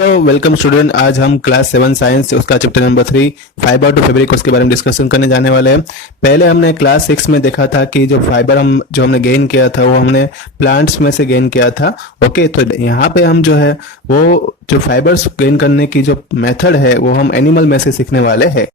Hello welcome student. आज हम class 7 science उसका chapter number 3 fibre to fabric उसके बारे में डिस्कशन करने जाने वाले हैं। पहले हमने क्लास 6 में देखा था कि जो फाइबर हमने गेन किया था वो हमने प्लांट्स में से गेन किया था। ओके, तो यहाँ पे हम जो है वो जो फाइबर्स गेन करने की जो मेथड है वो हम एनिमल में से सीखने वाले हैं।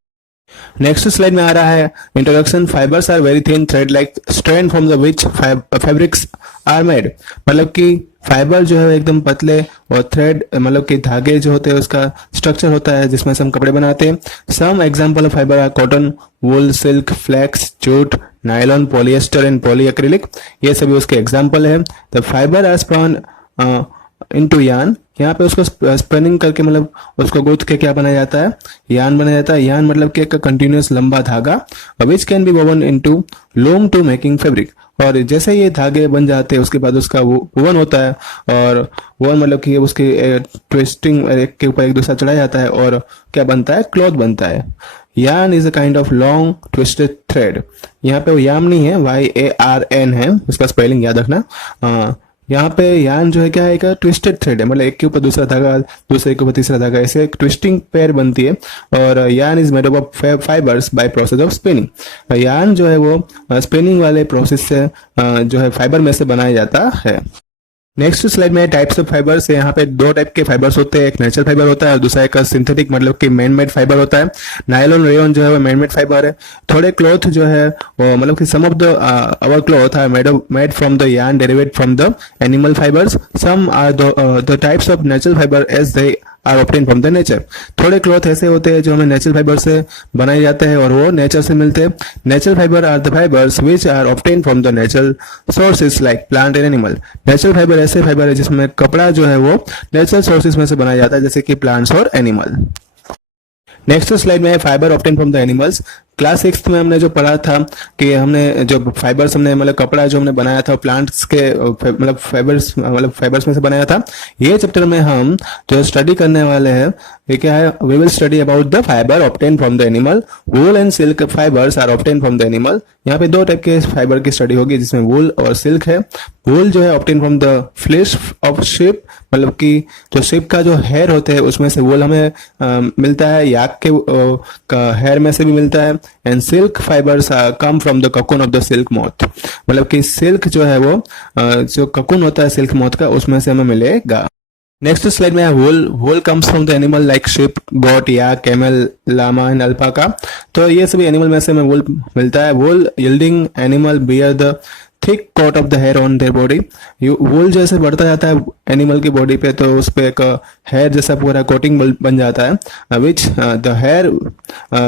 नेक्स्ट स्लाइड में आ रहा है introduction. Fibres are very thin thread like strand from the which fabrics are made. मतलब कि फाइबर जो है एकदम पतले और थ्रेड मतलब कि धागे जो होते हैं उसका स्ट्रक्चर होता है जिसमें से हम कपड़े बनाते हैं। Some example of fiber are cotton, wool, silk, flax, jute, nylon, polyester and polyacrylic. ये सभी उसके एग्जांपल है। The fiber are spun into yarn. यहाँ पे उसको स्पिनिंग करके मतलब उसको गूंथ के क्या बनाया जाता है, यार्न बनाया जाता है। यार्न मतलब कि एक कंटिन्यूअस लंबा धागा which can be woven into loom to making fabric. और जैसे ये धागे बन जाते हैं उसके बाद उसका वोवन होता है और वोवन मतलब कि उसकी ट्विस्टिंग एक के ऊपर एक दूसरा चढ़ाया जाता है और क्या बनता है, क्लॉथ बनता है। Yarn is a kind of long twisted thread. यहाँ पे वो यार्न नहीं है, YARN है, उसका स्पेलिंग याद रखना। यहाँ पे यार्न जो है क्या है, एक ट्विस्टेड थ्रेड है, मतलब एक के ऊपर दूसरा धागा, दूसरे के ऊपर तीसरा धागा, ऐसे एक ट्विस्टिंग पेयर बनती है। और yarn is made up of fibres by process of spinning. Yarn जो है वो स्पिनिंग वाले प्रोसेस से जो है फाइबर में से बनाया जाता है। नेक्स्ट स्लाइड में टाइप्स ऑफ फाइबर्स है। यहाँ पे दो टाइप के फाइबर्स होते हैं, एक नेचुरल फाइबर होता है और दूसरा एक सिंथेटिक मतलब कि मैन मेड फाइबर होता है। नायलॉन, रेयन जो है वो मैन मेड फाइबर है। थोड़े क्लॉथ जो है वो मतलब कि some of the our cloth are made from the yarn derivate from the animal fibers. Some are the types of natural fiber as they are obtain from the nature. थोड़े cloth ऐसे होते हैं जो हमें नेचुरल फाइबर से बनाए जाते हैं और वो नेचर से मिलते हैं। Natural fibre are the fibres which are obtain from the natural sources like plant and animal. Natural fibre ऐसे फाइबर है जिसमें कपड़ा जो है वो नेचुरल सोर्सेज में से बनाया जाता है, जैसे कि प्लांट्स और एनिमल। नेक्स्ट स्लाइड में fibre obtain from the animals. Class 6 में हमने जो पढ़ा था कि हमने जो फाइबर्स हमने मतलब कपड़ा जो हमने बनाया था प्लांट्स के मतलब फाइबर्स में से बनाया था। ये चैप्टर में हम जो स्टडी करने वाले हैं ये क्या है, we will study about the fibre obtain from the animal. Wool and silk fibres are obtain from the animal. यहाँ पे दो टाइप के फाइबर की स्टडी होगी जिसमें वूल और सिल्क है। वूल जो है obtain from the fleece of sheep, मतलब कि जो शिप का जो हेयर होते हैं उसमें से वूल हमें मिलता है, याक के हेयर में से भी मिलता है। And silk fibres come from the cocoon of the silk moth. मतलब कि सिल्क जो है वो जो ककून होता है सिल्क मोथ का उसमें से हमें मिलेगा। नेक्स्ट स्लाइड में है wool. Wool comes from the animal like sheep, goat, yak, camel, llama and alpaca. तो ये सभी एनिमल में से हमें वूल मिलता है। Wool yielding animal bear the thick coat of the hair on their body. Wool जैसे बढ़ता जाता है एनिमल की बॉडी पे तो उस पे एक हेयर जैसा पूरा कोटिंग बन जाता है which the hair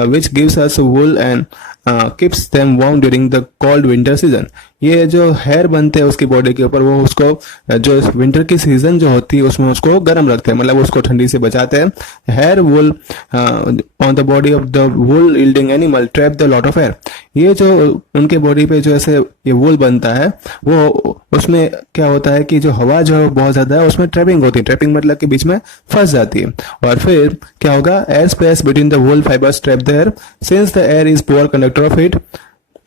which gives us wool and keeps them warm during the cold winter season. ये जो हेयर बनते हैं उसकी बॉडी के ऊपर वो उसको जो विंटर की सीजन जो होती है उसमें उसको गर्म रखते हैं, मतलब उसको ठंडी से बचाते हैं। Hair wool on the body of the wool yielding animal trap the lot of air. ये जो उनके बॉडी पे जो ऐसे ये वूल बनता है वो उसमें क्या होता है कि जो हवा जो है बहुत ज्यादा है उसमें ट्रैपिंग होती है। ट्रैपिंग मतलब कि बीच में फंस जाती है और फिर क्या होगा, air space between the wool fibres trap the air since the air is poor conductor of heat.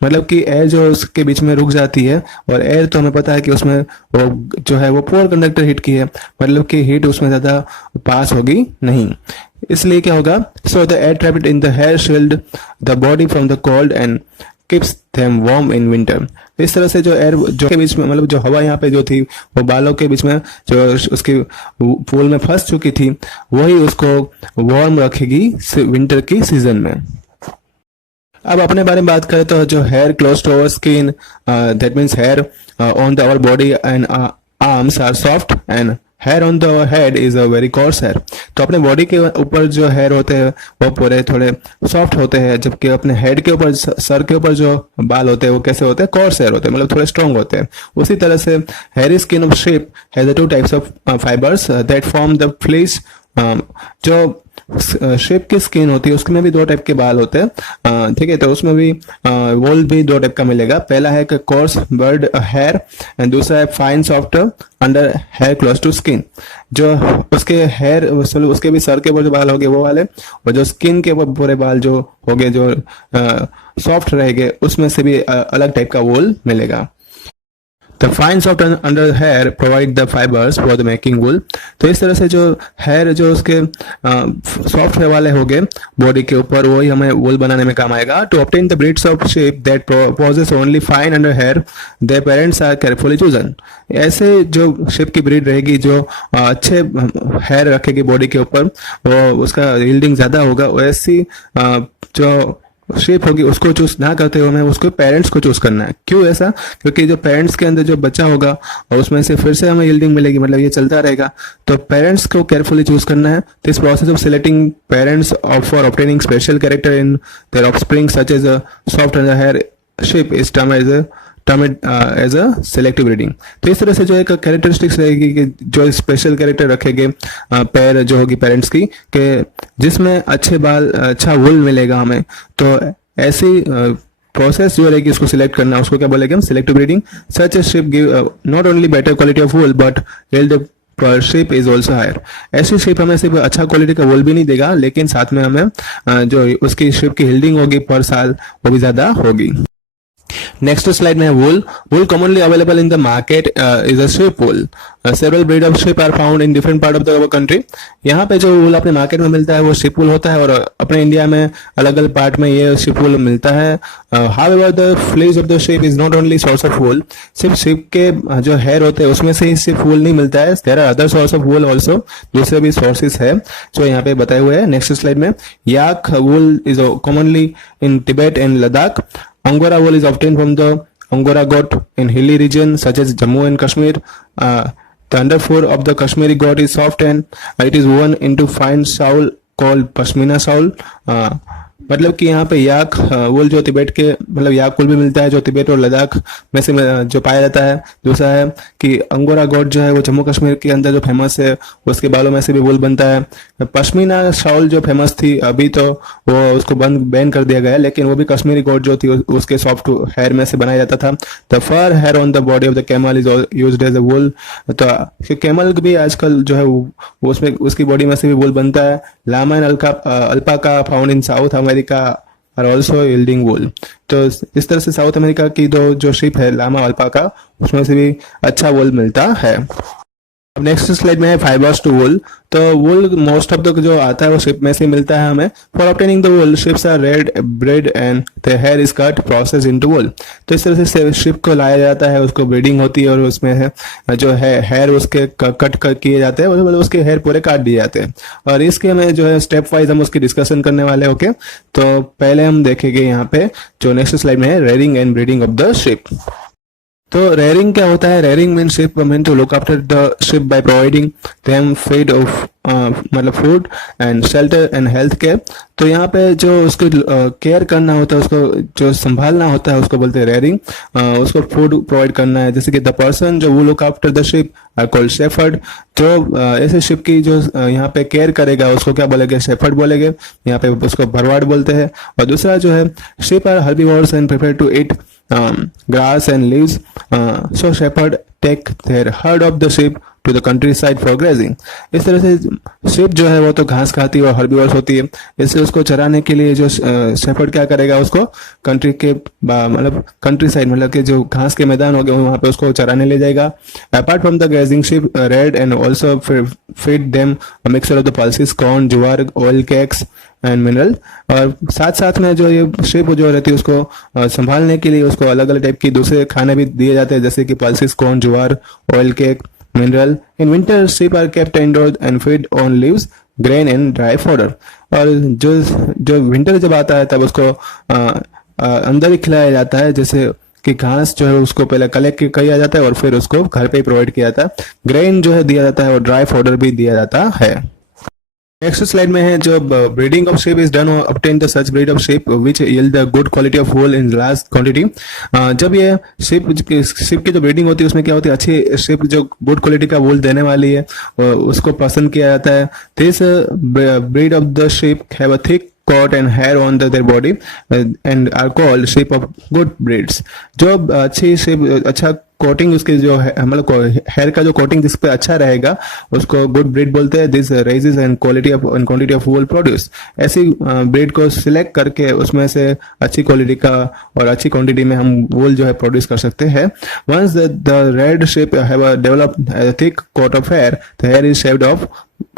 मतलब कि एयर जो उसके बीच में रुक जाती है और एयर तो हमें पता है कि उसमें वो जो है वो पुअर कंडक्टर हीट की है, मतलब कि हीट उसमें ज्यादा पास होगी नहीं, इसलिए क्या होगा, so the air trapped in the hair shield the body from the cold and keeps them warm in winter. इस तरह से जो एयर जो के बीच में मतलब जो हवा यहाँ पे जो थी वो बालों के बीच में जो उसकी फूल में फंस चुकी थी वही उसको वार्म रखेगी विंटर की सीजन में। अब अपने बारे में बात करें तो जो hair close to our skin that means hair on the our body and arms are soft and hair on the head is a very coarse hair. तो अपने बॉडी के ऊपर जो हेयर होते हैं वो पूरे थोड़े सॉफ्ट होते हैं, जबकि अपने हेड के ऊपर सर के ऊपर जो बाल होते हैं वो कैसे होते हैं, कोर्स हेयर होते हैं, मतलब थोड़े स्ट्रॉन्ग होते हैं। उसी तरह से hair skin of sheep has two types of fibres that form the fleece. जो शेप की स्किन होती है उसमें भी दो टाइप के बाल होते हैं, ठीक है, तो उसमें भी वोल भी दो टाइप का मिलेगा। पहला है कोर्स बर्ड हेयर एंड दूसरा है fine soft under hair close to skin. जो उसके हेयर उसके भी सर के ऊपर जो बाल हो गए वो वाले, और जो स्किन के ऊपर पूरे बाल जो हो गए जो सॉफ्ट रहेंगे उसमें से भी अलग टाइप का वोल मिलेगा। The fine soft under hair provide the fibers for the making wool. तो इस तरह से जो हेयर जो उसके सॉफ्ट हेयर वाले हो गए बॉडी के ऊपर, वही हमें वूल बनाने में काम आएगा। To obtain the breeds of sheep that possess only fine under hair, their parents are carefully chosen. ऐसे जो शेप की ब्रीड रहेगी जो अच्छे हेयर रखेगी बॉडी के ऊपर, वो उसका यील्डिंग ज्यादा होगा, वैसी जो शेप होगी उसको चूज ना करते हुए हमें उसको पेरेंट्स को चूज करना है। क्यों ऐसा? क्योंकि जो पेरेंट्स के अंदर जो बच्चा होगा और उसमें से फिर से हमें यील्डिंग मिलेगी, मतलब ये चलता रहेगा। तो पेरेंट्स को केयरफुली चूज करना है। This process of selecting parents for obtaining special character in their offspring such as soft under hair sheep is term as a selective breeding. तो इस तरह से जो एक कैरेक्टरिस्टिक्स रहेगी कि जो स्पेशल कैरेक्टर रखेंगे पैर जो होगी पेरेंट्स की, कि जिसमें अच्छे बाल अच्छा वूल मिलेगा हमें। तो ऐसी प्रोसेस जो रहेगी उसको सिलेक्ट करना, उसको क्या बोलेंगे हम? Selective breeding. Such A ship give not only better quality of wool but yield पर शेप इज ऑल्सो हायर। ऐसी शेप हमें सिर्फ अच्छा क्वालिटी का वूल भी नहीं देगा, लेकिन साथ में हमें जो उसकी शेप की यील्डिंग होगी पर साल वो भी ज्यादा होगी। नेक्स्ट स्लाइड में है wool. Wool commonly available in the market is a sheep wool. Several breed of sheep are found in different part of the country. यहाँ पे जो वूल अपने मार्केट में मिलता है वो शेप वूल होता है, और अपने इंडिया में अलग अलग पार्ट में ये शेप वूल मिलता है। However the fleece of the sheep is not only source of wool. सिर्फ शेप के जो हेयर होते हैं उसमें से ही सिर्फ वूल नहीं मिलता है, there are other source of wool also, दूसरे भी सोर्सेस है जो यहाँ पे बताए हुए हैं। नेक्स्ट स्लाइड में yak wool is commonly in Tibet and Ladakh. Angora wool is obtained from the Angora goat in hilly region such as Jammu and Kashmir. The underfur of the Kashmiri goat is soft and it is woven into fine shawl called pashmina shawl. मतलब कि यहाँ पे याक वूल जो तिब्बत के, मतलब याक वूल भी मिलता है जो तिब्बत और लद्दाख में से जो पाया जाता है। दूसरा है कि अंगोरा गोट जो है वो जम्मू कश्मीर के अंदर जो फेमस है, उसके बालों में से भी वूल बनता है। पश्मीना शॉल जो फेमस थी, अभी तो वो उसको बैन कर दिया गया है, लेकिन वो भी कश्मीरी गोट जो थी उसके सॉफ्ट हेयर में से बनाया जाता था। The fur hair on the body of the camel is used as a wool. तो कैमल भी आजकल जो है वो उसमें उसकी बॉडी में से भी वूल बनता है। Llama and alpaca found in South America are also yielding wool. तो इस तरह से साउथ अमेरिका की जो शिप है लामा अल्पाका, उसमें से भी अच्छा वूल मिलता है। अब नेक्स्ट स्लाइड में है फाइबर्स टू वूल। तो वूल मोस्ट ऑफ द जो आता है वो शिप में से मिलता है हमें। For obtaining the wool sheeps are reared bred and the hair is cut processed into wool. तो इस तरह से शिप को लाया जाता है, उसको ब्रीडिंग होती है और उसमें है जो है हेयर उसके कट किए जाते हैं, मतलब उसके हेयर पूरे काट दिए जाते हैं। और इसके में जो है स्टेप वाइज हम उसकी डिस्कशन करने वाले हैं। ओके, तो पहले हम देखेंगे यहाँ पे जो नेक्स्ट स्लाइड में है rearing and breeding of the sheep. तो रेयरिंग क्या होता है? Rearing mean sheep mean to look after the sheep by providing them feed of मतलब food and shelter and health care. तो यहाँ पे जो उसको केयर करना होता है, उसको जो संभालना होता है उसको बोलते हैं रेयरिंग। उसको फूड प्रोवाइड करना है, जैसे कि द पर्सन जो वो look after the sheep are called shepherd. जो ऐसे शिप की जो यहाँ पे केयर करेगा उसको क्या बोलेंगे? शेफर्ड बोलेंगे। यहाँ पे उसको भरवाड़ बोलते हैं। और दूसरा जो है sheep are herbivores and prefer to eat grass and leaves, so shepherd take their herd of the sheep to the countryside for grazing। इस तरह से sheep जो है वो तो घास खाती है और हर्बीवोर्स होती है, इसलिए उसको चराने के लिए जो shepherd क्या करेगा? उसको कंट्री के मतलब कंट्री साइड, मतलब कि जो घास के मैदान हो गए वहाँ पे उसको चराने ले जाएगा। Apart from the grazing sheep reared and also feed them a mixture of the pulses, corn, jowar, oil cakes and mineral. और साथ साथ में जो ये शेप जो रहती है उसको संभालने के लिए उसको अलग अलग टाइप की दूसरे खाने भी दिए जाते हैं, जैसे कि pulses, corn, jowar, oil cake, mineral. In winter sheep are kept indoors and feed on leaves, grain and dry fodder. और जो विंटर जब आता है तब उसको अंदर ही खिलाया जाता है, जैसे कि घास जो है उसको पहले कलेक्ट किया जाता है और फिर उसको घर पे ही प्रोवाइड किया जाता है। ग्रेन जो है दिया जाता है और ड्राई फॉडर भी दिया जाता है। नेक्स्ट स्लाइड में है जो breeding of sheep is done obtain the such breed of sheep which yield the good quality of wool in large quantity। जब ये sheep की जो ब्रीडिंग होती है उसमें क्या होती है? अच्छी sheep जो गुड क्वालिटी का वूल देने वाली है उसको पसंद किया जाता है। This breed of the sheep have a thick coat and hair on their body and are called sheep of good breeds। जो अच्छी sheep अच्छा कोटिंग उसकी जो है मतलब हेयर का जो कोटिंग जिस पे अच्छा रहेगा उसको गुड ब्रीड बोलते हैं। This raises and quality of and quantity of wool produce. ऐसी ब्रीड को सिलेक्ट करके उसमें से अच्छी क्वालिटी का और अच्छी क्वांटिटी में हम वूल जो है प्रोड्यूस कर सकते हैं। Once the reared sheep have developed thick coat of hair, the hair is shaved off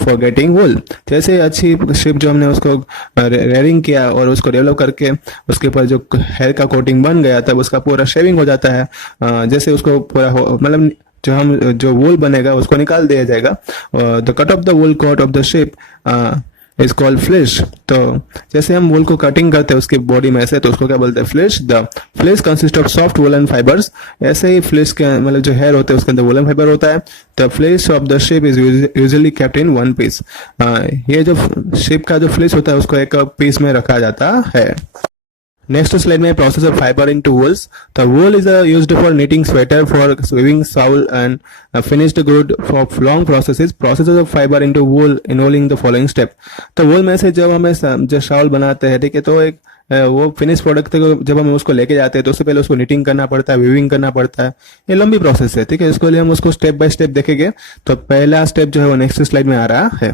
for getting wool. जैसे अच्छी शेप जो हमने उसको रेयरिंग किया और उसको डेवलप करके उसके ऊपर जो हेयर का कोटिंग बन गया तब उसका पूरा शेविंग हो जाता है। जैसे उसको पूरा मतलब जो वूल बनेगा उसको निकाल दिया जाएगा। The cut off the wool coat of the sheep is called fleece. तो जैसे हम वूल को कटिंग करते हैं उसकी बॉडी में से तो उसको क्या बोलते हैं, फ्लिश। The फ्लिश consist of soft woollen fibres. ऐसे ही फ्लिश के मतलब जो हेयर होते हैं उसके अंदर वूलन फाइबर होता है। The fleece of the sheep is usually kept in one piece. ये जो शेप का जो फ्लिश होता है उसको एक पीस में रखा जाता है। नेक्स्ट स्लाइड में process of fibre into wools. The wool is used for knitting sweater, for weaving Saul and finished good for long processes. Process of fibre into wool involving the following step. तो वूल में से जब हमें जो शाउल बनाते हैं, ठीक है, तो एक वो फिनिश प्रोडक्ट को जब हम उसको लेके जाते हैं तो उससे पहले उसको निटिंग करना पड़ता है, वीविंग करना पड़ता है। ये लंबी प्रोसेस है, ठीक है। इसके लिए हम उसको स्टेप बाय स्टेप देखेंगे। तो पहला स्टेप जो है वो नेक्स्ट स्लाइड में आ रहा है।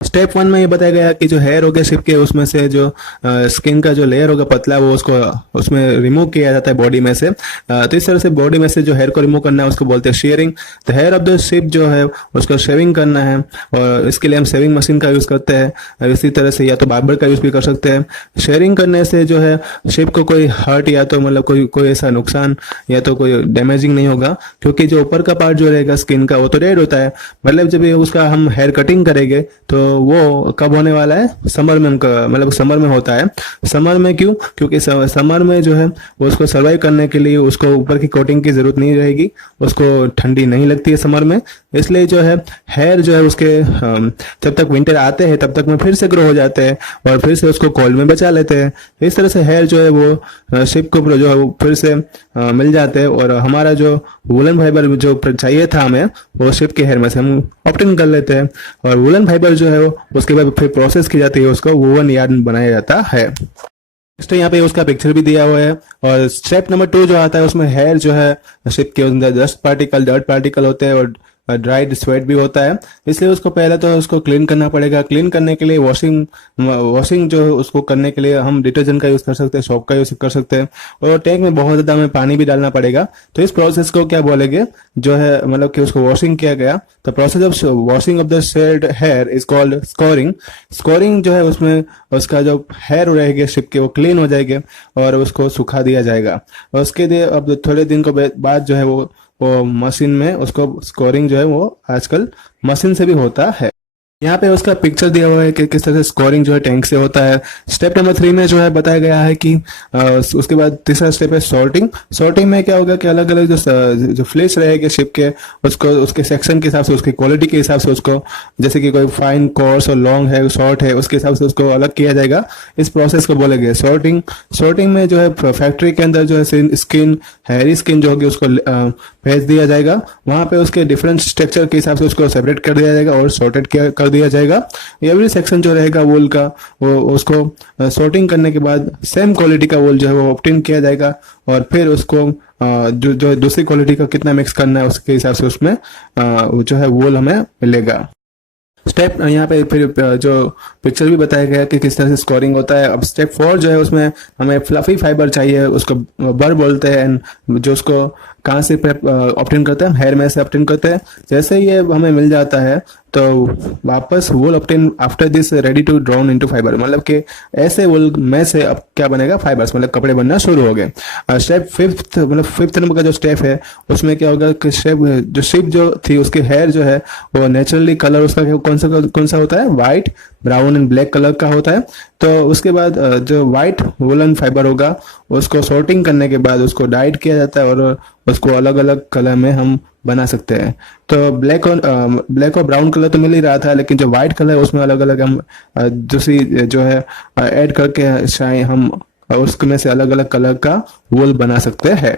स्टेप 1 में ये बताया गया कि जो हेयर हो गया शिप के उसमें से जो स्किन का जो लेयर होगा पतला वो उसको उसमें रिमूव किया जाता है बॉडी में से। तो इस तरह से बॉडी में से जो हेयर को रिमूव करना है उसको बोलते हैं shearing. The hair of the sheep जो है उसको शेविंग करना है और इसके लिए हम शेविंग मशीन का यूज करते हैं। इसी तरह से या तो बार्बर का यूज भी कर सकते हैं। शेयरिंग करने से जो है शिप को कोई हर्ट या तो मतलब कोई ऐसा नुकसान या तो कोई डैमेजिंग नहीं होगा, क्योंकि जो ऊपर का पार्ट जो रहेगा स्किन का वो तो रेड होता है। मतलब जब उसका हम हेयर कटिंग करेंगे तो वो कब होने वाला है, समर में, मतलब समर में होता है। समर में क्यों? क्योंकि समर में जो है वो उसको सर्वाइव करने के लिए उसको ऊपर की कोटिंग की जरूरत नहीं रहेगी, उसको ठंडी नहीं लगती है समर में। इसलिए जो है हेयर जो है उसके जब तक विंटर आते हैं तब तक में फिर से ग्रो हो जाते हैं और फिर से उसको कोल्ड में बचा लेते हैं। इस तरह से हेयर जो है वो शिप को जो है वो फिर से मिल जाते हैं और हमारा जो वुलन फाइबर जो चाहिए था हमें वो शिप के हेयर में से हम ऑप्टेन कर लेते हैं। और वुलन फाइबर जो है उसके बाद फिर प्रोसेस की जाती है, उसको वोवन यार्न बनाया जाता है। नेक्स्ट यहाँ पे उसका पिक्चर भी दिया हुआ है। और स्टेप नंबर 2 जो आता है उसमें हेयर जो है शिप के अंदर डर्ट पार्टिकल होते हैं और ड्राइड स्वेट भी होता है। इसलिए उसको पहले तो उसको क्लीन करना पड़ेगा। क्लीन करने के लिए वॉशिंग जो है उसको करने के लिए हम डिटर्जेंट का यूज कर सकते हैं, सोप का यूज कर सकते हैं और टैंक में बहुत ज्यादा हमें पानी भी डालना पड़ेगा। तो इस प्रोसेस को क्या बोलेंगे, जो है मतलब कि उसको वॉशिंग किया गया। तो process of washing of the shed hair is called scouring. Scouring जो है उसमें उसका जो हेयर रहेगा शिप के वो क्लीन हो जाएंगे और उसको सुखा दिया जाएगा। और उसके लिए अब थोड़े दिन को बाद जो है वो मशीन में उसको स्कोरिंग जो है वो आजकल मशीन से भी होता है। यहाँ पे उसका पिक्चर दिया हुआ है कि किस तरह से स्कोरिंग जो है टैंक से होता है। स्टेप नंबर 3 में जो है बताया गया है कि उसके बाद तीसरा स्टेप है सॉर्टिंग। सॉर्टिंग में क्या होगा कि अलग अलग जो फ्लेश रहेगा शिप के उसको उसके सेक्शन के हिसाब से, उसकी क्वालिटी के हिसाब से उसको, जैसे कि कोई फाइन, कोर्स और लॉन्ग है, शॉर्ट है, उसके हिसाब से उसको अलग किया जाएगा। इस प्रोसेस को बोलेंगे सॉर्टिंग। सॉर्टिंग में जो है फैक्ट्री के अंदर जो है स्किन, हेयरी स्किन जो होगी उसको भेज दिया जाएगा। वहां पे उसके डिफरेंट स्ट्रक्चर के हिसाब से उसको सेपरेट कर दिया जाएगा और सॉर्टेड कर दिया जाएगा। एवरी सेक्शन जो रहेगा वूल का वो उसको सॉर्टिंग करने के बाद सेम क्वालिटी का वूल जो है वो ऑब्टेन किया जाएगा और फिर उसको जो दूसरी क्वालिटी का कितना मिक्स करना है उसके हिसाब से उसमें जो है वूल हमें मिलेगा। स्टेप यहाँ पे फिर जो पिक्चर भी बताया गया कि किस तरह से स्कोरिंग होता है। अब स्टेप 4 जो है उसमें हमें फ्लफी फाइबर चाहिए, उसको बर बोलते हैं, जो उसको कहाँ से ऑप्टेन करते हैं, हेयर में से ऑप्टेन करते हैं। जैसे ये हमें मिल जाता है तो वापस wool obtain after this ready to drawn into fiber, मतलब कि ऐसे वूल में से अब क्या बनेगा, फाइबर्स, मतलब कपड़े बनना शुरू हो गए। स्टेप 5 मतलब 5th नंबर का जो स्टेप है उसमें क्या होगा कि शिप जो थी उसके हेयर जो है वो नेचुरली कलर उसका कौन सा होता है, white, brown and black colour का होता है। तो उसके बाद जो व्हाइट वुलन फाइबर होगा उसको सॉर्टिंग करने के बाद उसको डाइड किया जाता है और उसको अलग अलग कलर में हम बना सकते हैं। तो ब्लैक और ब्राउन कलर तो मिल ही रहा था, लेकिन जो व्हाइट कलर है उसमें अलग अलग हम दूसरी जो है ऐड करके शायद हम उसमें से अलग अलग कलर का वूल बना सकते हैं।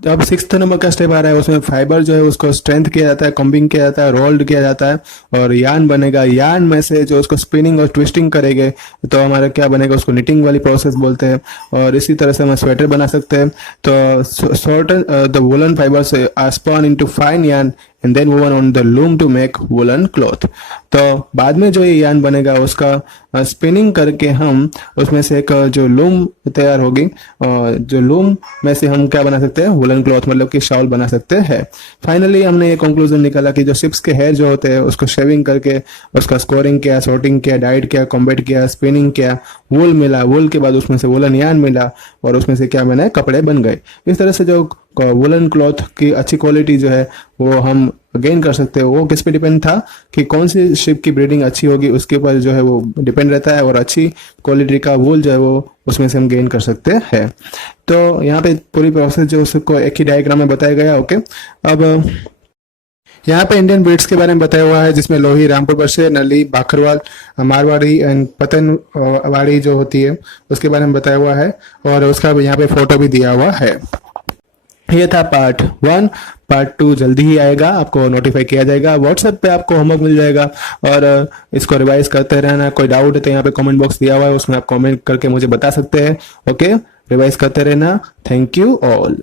अब सिक्स्थ नंबर का स्टेप आ रहा है, उसमें फाइबर जो है उसको स्ट्रेंथ किया जाता है, कॉम्बिंग किया जाता है, रोल्ड किया जाता है और यान बनेगा। यान में से जो उसको स्पिनिंग और ट्विस्टिंग करेंगे तो हमारा क्या बनेगा, उसको निटिंग वाली प्रोसेस बोलते हैं। और इसी तरह से हम स्वेटर बना सकते हैं। तो sorted the woollen fibers are spun into fine yarn and then woven on the loom to make woollen cloth. तो बाद में जो ये यान बनेगा उसका स्पिनिंग करके हम उसमें से एक जो लूम तैयार होगी, और जो लूम में से हम क्या बना सकते हैं, वुलन क्लॉथ मतलब कि शॉल बना सकते हैं। फाइनली हमने ये कंक्लूजन निकाला कि जो शिप्स के हेयर जो होते हैं उसको शेविंग करके उसका स्कोरिंग किया, सॉर्टिंग किया, डाइट किया, कॉम्बेट किया, स्पिनिंग किया, वूल मिला, वूल के बाद उसमें से वुलन यान मिला और उसमें से क्या बना, कपड़े बन गए। इस तरह से जो वुलन क्लॉथ की अच्छी क्वालिटी जो है वो हम गेन कर सकते हैं। वो किस पे डिपेंड था कि कौन सी शिप की ब्रीडिंग अच्छी होगी, उसके ऊपर जो है वो डिपेंड रहता है, और अच्छी क्वालिटी का वूल जो है वो उसमें से हम गेन कर सकते हैं। तो यहाँ पे पूरी प्रोसेस जो उसको एक ही डायग्राम में बताया गया। ओके, अब यहाँ पे इंडियन ब्रीड्स के बारे में बताया हुआ है, जिसमें लोही, रामपुर बरसे, नली, बाखरवाल, मारवाड़ी एंड पतनवाड़ी जो होती है उसके बारे में बताया हुआ है, और उसका यहाँ पे फोटो भी दिया हुआ है। ये था पार्ट 1। पार्ट 2 जल्दी ही आएगा, आपको नोटिफाई किया जाएगा, व्हाट्सएप पे आपको होमवर्क मिल जाएगा। और इसको रिवाइज करते रहना। कोई डाउट है तो यहाँ पे कमेंट बॉक्स दिया हुआ है, उसमें आप कमेंट करके मुझे बता सकते हैं। ओके, रिवाइज करते रहना। Thank you all.